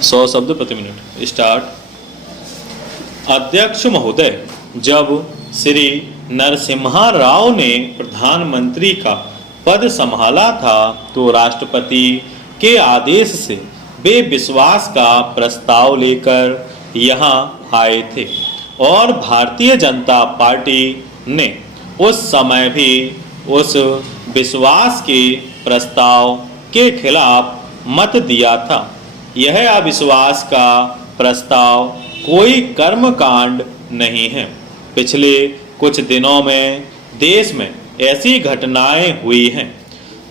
100 शब्द प्रति minute. Start. अध्यक्ष महोदय, जब श्री नरसिम्हा राव ने प्रधानमंत्री का पद संभाला था तो राष्ट्रपति के आदेश से वे विश्वास का प्रस्ताव लेकर यहाँ आए थे और भारतीय जनता पार्टी ने उस समय भी उस विश्वास के प्रस्ताव के खिलाफ मत दिया था। यह अविश्वास का प्रस्ताव कोई कर्मकांड नहीं है। पिछले कुछ दिनों में देश में ऐसी घटनाएं हुई हैं।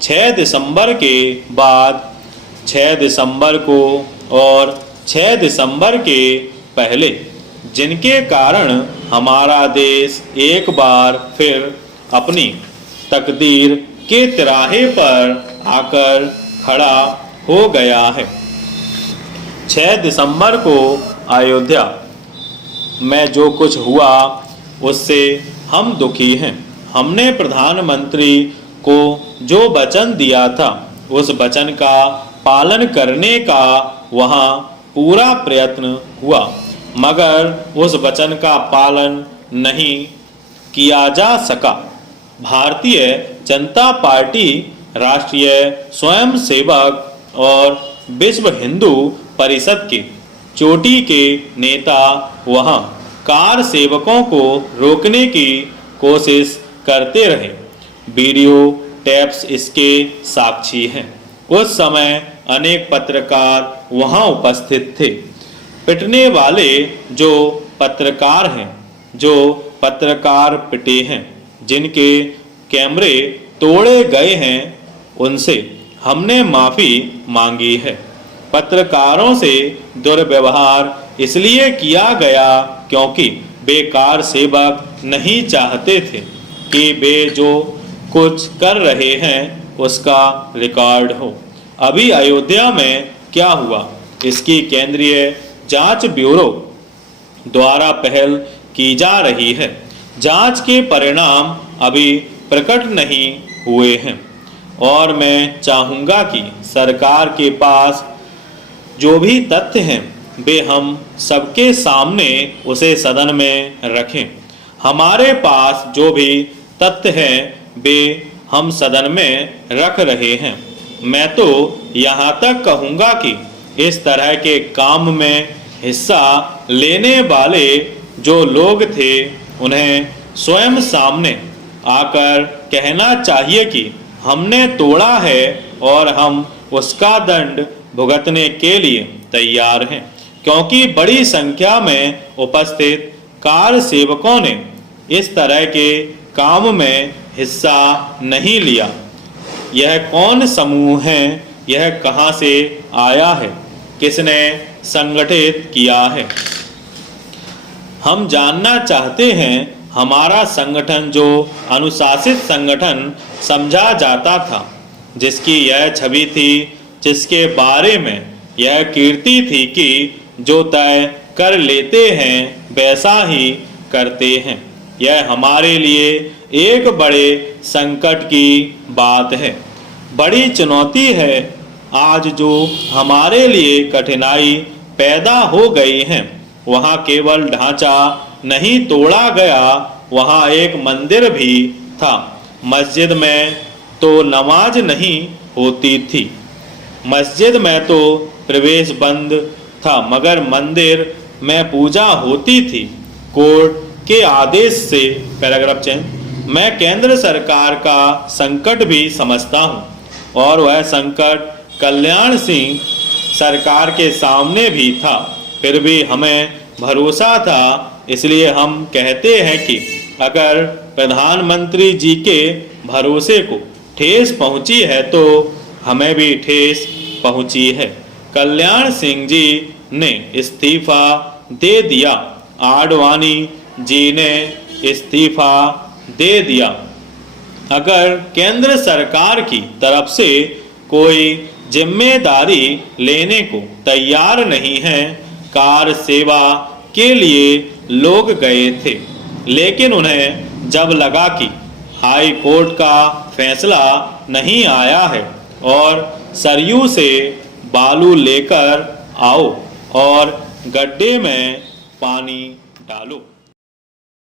6 दिसंबर के बाद 6 दिसंबर को और 6 दिसंबर के पहले, जिनके कारण हमारा देश एक बार फिर अपनी तकदीर के तिराहे पर आकर खड़ा हो गया है। 6 दिसंबर को अयोध्या में जो कुछ हुआ उससे हम दुखी हैं। हमने प्रधानमंत्री को जो वचन दिया था उस वचन का पालन करने का वहाँ पूरा प्रयत्न हुआ, मगर उस वचन का पालन नहीं किया जा सका। भारतीय जनता पार्टी, राष्ट्रीय स्वयंसेवक और विश्व हिंदू परिषद के चोटी के नेता वहाँ कार सेवकों को रोकने की कोशिश करते रहे। वीडियो टेप्स इसके साक्षी हैं। उस समय अनेक पत्रकार वहाँ उपस्थित थे। पिटने वाले जो पत्रकार हैं, जो पत्रकार पिटे हैं, जिनके कैमरे तोड़े गए हैं, उनसे हमने माफ़ी मांगी है। पत्रकारों से दुर्व्यवहार इसलिए किया गया क्योंकि वे कार सेवक नहीं चाहते थे कि वे जो कुछ कर रहे हैं उसका रिकॉर्ड हो। अभी अयोध्या में क्या हुआ, इसकी केंद्रीय जांच ब्यूरो द्वारा पहल की जा रही है। जांच के परिणाम अभी प्रकट नहीं हुए हैं और मैं चाहूँगा कि सरकार के पास जो भी तथ्य हैं वे हम सबके सामने उसे सदन में रखें। हमारे पास जो भी तथ्य हैं वे हम सदन में रख रहे हैं। मैं तो यहाँ तक कहूँगा कि इस तरह के काम में हिस्सा लेने वाले जो लोग थे उन्हें स्वयं सामने आकर कहना चाहिए कि हमने तोड़ा है और हम उसका दंड भुगतने के लिए तैयार हैं, क्योंकि बड़ी संख्या में उपस्थित कार सेवकों ने इस तरह के काम में हिस्सा नहीं लिया। यह कौन समूह है, यह कहां से आया है, किसने संगठित किया है। हम जानना चाहते हैं। हमारा संगठन जो अनुशासित संगठन समझा जाता था, जिसकी यह छवि थी, जिसके बारे में यह कीर्ति थी कि जो तय कर लेते हैं वैसा ही करते हैं, यह हमारे लिए एक बड़े संकट की बात है, बड़ी चुनौती है। आज जो हमारे लिए कठिनाई पैदा हो गई है, वहाँ केवल ढांचा नहीं तोड़ा गया, वहाँ एक मंदिर भी था। मस्जिद में तो नमाज नहीं होती थी, मस्जिद में तो प्रवेश बंद था, मगर मंदिर में पूजा होती थी। कोर्ट के आदेश से पैराग्राफ चेंज। मैं केंद्र सरकार का संकट भी समझता हूँ और वह संकट कल्याण सिंह सरकार के सामने भी था, फिर भी हमें भरोसा था। इसलिए हम कहते हैं कि अगर प्रधानमंत्री जी के भरोसे को ठेस पहुंची है तो हमें भी ठेस पहुंची है। कल्याण सिंह जी ने इस्तीफा दे दिया, आडवाणी जी ने इस्तीफा दे दिया। अगर केंद्र सरकार की तरफ से कोई जिम्मेदारी लेने को तैयार नहीं है, कार सेवा के लिए लोग गए थे, लेकिन उन्हें जब लगा कि हाई कोर्ट का फैसला नहीं आया है और सरयू से बालू लेकर आओ और गड्ढे में पानी डालो।